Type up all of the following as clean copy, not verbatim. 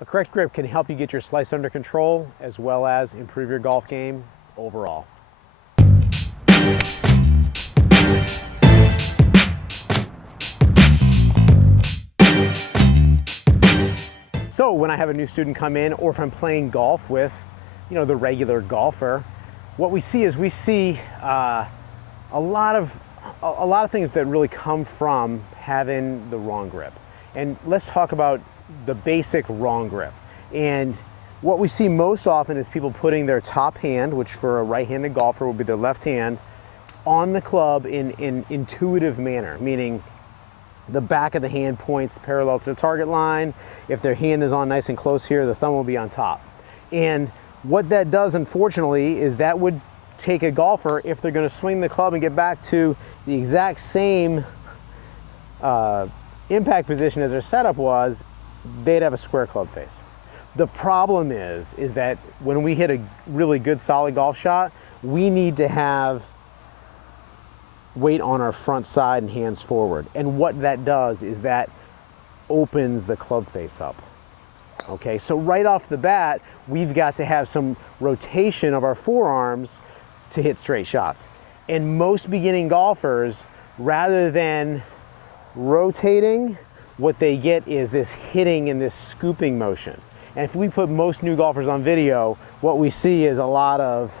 A correct grip can help you get your slice under control as well as improve your golf game overall. So when I have a new student come in, or if I'm playing golf with, the regular golfer, what we see is a lot of things that really come from having the wrong grip. And let's talk about the basic wrong grip. And what we see most often is people putting their top hand, which for a right-handed golfer would be their left hand, on the club in an intuitive manner, meaning the back of the hand points parallel to the target line. If their hand is on nice and close here, the thumb will be on top. And what that does, unfortunately, is that would take a golfer, if they're going to swing the club and get back to the exact same impact position as their setup was, they'd have a square club face. The problem is that when we hit a really good solid golf shot, we need to have weight on our front side and hands forward. And what that does is that opens the club face up. Okay, so right off the bat, we've got to have some rotation of our forearms to hit straight shots. And most beginning golfers, rather than rotating, what they get is this hitting and this scooping motion. And if we put most new golfers on video, what we see is a lot of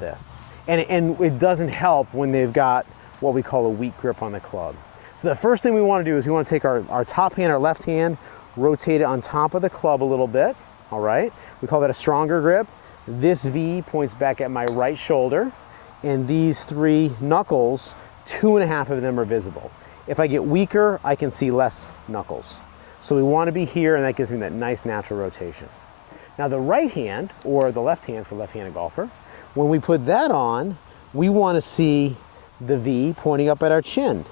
this. And it doesn't help when they've got what we call a weak grip on the club. So the first thing we want to do is we want to take our top hand, our left hand, rotate it on top of the club a little bit, all right? We call that a stronger grip. This V points back at my right shoulder, and these 3 knuckles, 2.5 of them are visible. If I get weaker, I can see less knuckles. So we want to be here, and that gives me that nice natural rotation. Now the right hand, or the left hand for left-handed golfer, when we put that on, we want to see the V pointing up at our chin.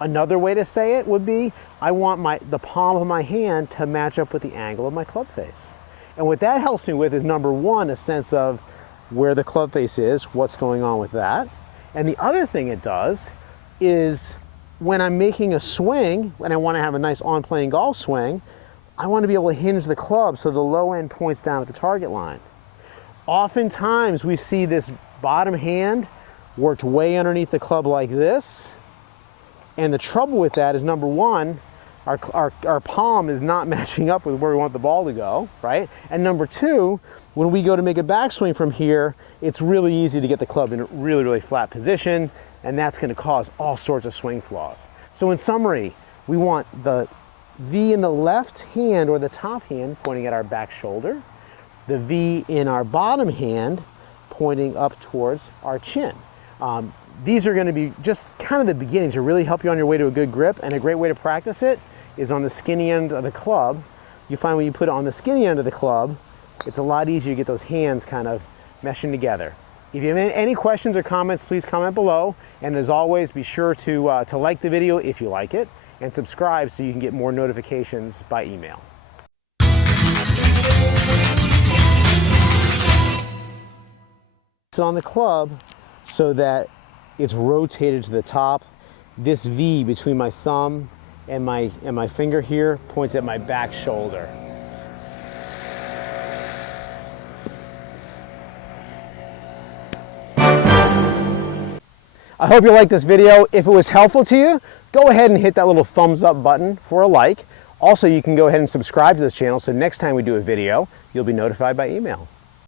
Another way to say it would be, I want the palm of my hand to match up with the angle of my club face. And what that helps me with is, number one, a sense of where the club face is, what's going on with that. And the other thing it does is, when I'm making a swing, and I want to have a nice on-playing golf swing, I want to be able to hinge the club so the low end points down at the target line. Oftentimes we see this bottom hand worked way underneath the club like this. And the trouble with that is, number one, our palm is not matching up with where we want the ball to go, right? And number two, when we go to make a backswing from here, it's really easy to get the club in a really, really flat position, and that's going to cause all sorts of swing flaws. So in summary, we want the V in the left hand, or the top hand, pointing at our back shoulder, the V in our bottom hand pointing up towards our chin. These are going to be just kind of the beginnings to really help you on your way to a good grip, and a great way to practice it is on the skinny end of the club. You find when you put it on the skinny end of the club, it's a lot easier to get those hands kind of meshing together. If you have any questions or comments, please comment below. And as always, be sure to like the video if you like it, and subscribe so you can get more notifications by email. Sit on the club so that it's rotated to the top. This V between my thumb and my finger here points at my back shoulder. I hope you liked this video. If it was helpful to you, go ahead and hit that little thumbs up button for a like. Also, you can go ahead and subscribe to this channel so next time we do a video, you'll be notified by email.